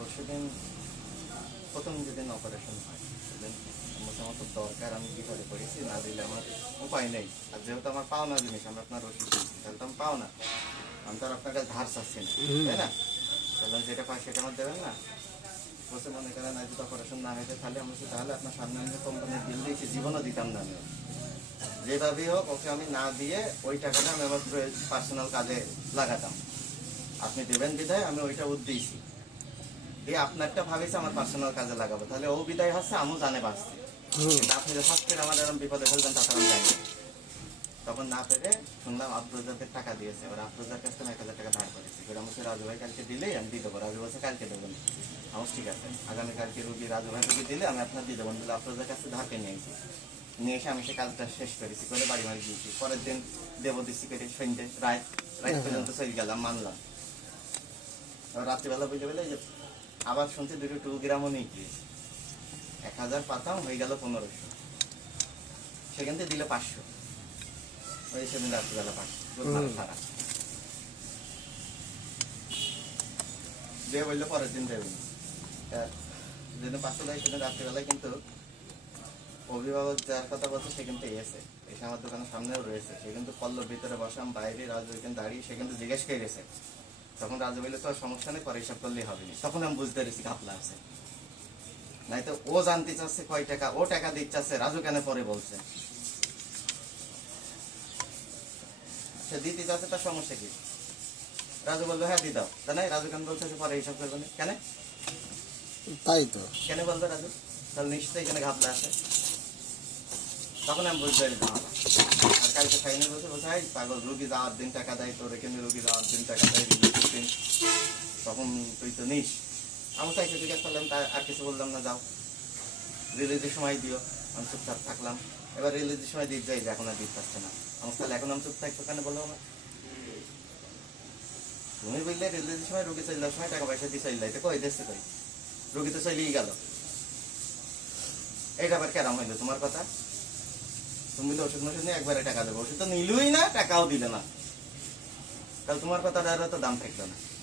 পরশু দিন প্রথম যেদিন অপারেশন হয় সেদিন মোটামুটি দরকার আমি কি করে করেছি না দিলে আমার উপায় নেই। আর যেহেতু আমার পাওনা জিনিস আমরা আপনার ওষুধ তাহলে তো আমি পাও না আমি তো আর আপনার কাছে ধার চাচ্ছি না তাই না? তাহলে যেটা পাই সেটা আমার দেবেন না? বসে মনে করেন আজ যদি অপারেশন না হয়েছে তাহলে আমি তাহলে আপনার সামনে আমি কোম্পানির বিল দিয়েছি জীবনও দিতাম না আমি। যেভাবেই হোক ওকে আমি না দিয়ে ওই টাকাটা আমি আমার পার্সোনাল কাজে লাগাতাম। আপনি দেবেন বিদায় আমি ওইটা উদ দিয়েছি। দিয়ে আপনারটা ভাবিছি আমার পার্সোনাল কাজে লাগাবো। তাহলে ও বিদায় হচ্ছে আমিও জানে বাঁচতে কিন্তু আপনি যে ফার্স্ট আমার এরকম বিপদে ফেলবেন তখন আমি জানি তখন না পেরে শুনলাম আফরোজাদের টাকা দিয়েছে। এবার আফরোজার কাছ থেকে এক হাজার টাকা ধার করেছি। এবার আমাকে রাজু ভাই কালকে দিলেই আমি দিয়ে দেবো। রাজু বলছে কালকে দেবেন আমার ঠিক আছে। আগামীকালকে রুগী রাজু ভাই রুগী দিলে আমি আপনার দিয়ে দেবো। বলে আফরোজার কাছে ধারকে নিয়ে গেছি নিয়ে এসে আমি সে কাজটা শেষ করেছি। করে বাড়ি বাড়ি দিয়েছি পরের দিন দেবো দিচ্ছি করে সন্ধ্যে রাত রাত পর্যন্ত চলে গেলাম মানলাম। রাত্রিবেলা বুঝে পেলে যে আবার শুনছি দুটো টু গ্রামও নিয়ে গিয়েছে এক হাজার পাতাম হয়ে গেল পনেরোশো। সেখান থেকে দিলে পাঁচশো। ওই সেদিন রাত্রিবেলা পাঁচশো। ভালো দিয়ে বলল পরের দিন দেবেন যেদিন পাঁচশো দেয় সেদিন রাত্রিবেলায় কিন্তু অভিভাবক যার কথা বলছে সে কিন্তু এসে এসে আমার দোকানের সামনেও রয়েছে। সে কিন্তু পল্লব ভিতরে বসাম বাইরে রাজু দাঁড়িয়ে সে কিন্তু জিজ্ঞেস করে গেছে। তখন রাজু বললে তো আর সমস্যা নেই পরে হিসাব করলেই হবে না। তখন আমি বুঝতে পেরেছি ঘাপলা আছে। নাই তো ও জানতে চাচ্ছে কয় টাকা ও টাকা দিতে চাচ্ছে রাজু কেন পরে বলছে? সে দিতে চাচ্ছে তার সমস্যা কি? রাজু বলবে হ্যাঁ দি দাও। তা নাই রাজু কেন বলছে পরে হিসাব করবে না? কেন? তাই তো। কেন বলবে রাজু? তাহলে নিশ্চয়ই এখানে ঘাপলা আছে। তখন আমি বুঝতে পারি আর কালকে ফাইনাল বলছে এই পাগল রুগী যাওয়ার দিন টাকা দেয় তোর এখানে রুগী যাওয়ার দিন টাকা দেয়? তখন তুই তো, নিস। আমি তাই ঠিক আছে তাহলে আমি তা- আর কিছু বললাম না, যাও। রিলিজের সময় দিও, আমি চুপচাপ থাকলাম। এবার রিলিজের সময় দিতে যাই এখন আর দিতে পারছে না। আমার তাহলে এখন আমি চুপ থাকব কেন বলো আমার তুমি বুঝলে রিলিজের সময় রুগী যাওয়ার সময় টাকা পয়সা দিয়ে যাইতে কই দেশে কই। রুগী তো চলেই গেল। এইটা আবার কেরাম হইল তোমার কথা? তুমি তো ওষুধ মষুধ নিয়ে একবারে টাকা দেবো। ওষুধ তো নিলই না, টাকাও দিলে না। তাহলে তোমার কথাটা তো দাম থাকল না।